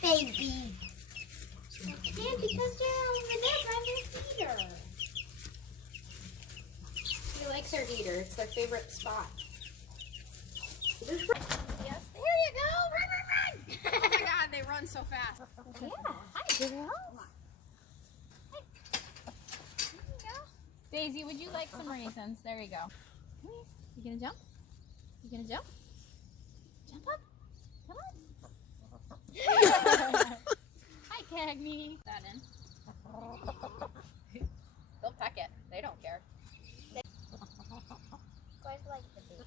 baby. Yeah, because they're over there by their feeder. He likes their eater. It's their favorite spot. Yes, there you go. Run, run, run. Oh my god, they run so fast. Yeah. Hi, girl. Hi. There you go. Daisy, would you like some raisins? There you go. Come here. You gonna jump? You gonna jump? Jump up. Come on. Hi, Cagney. That in. They'll peck it. They don't care. Guys like the baby.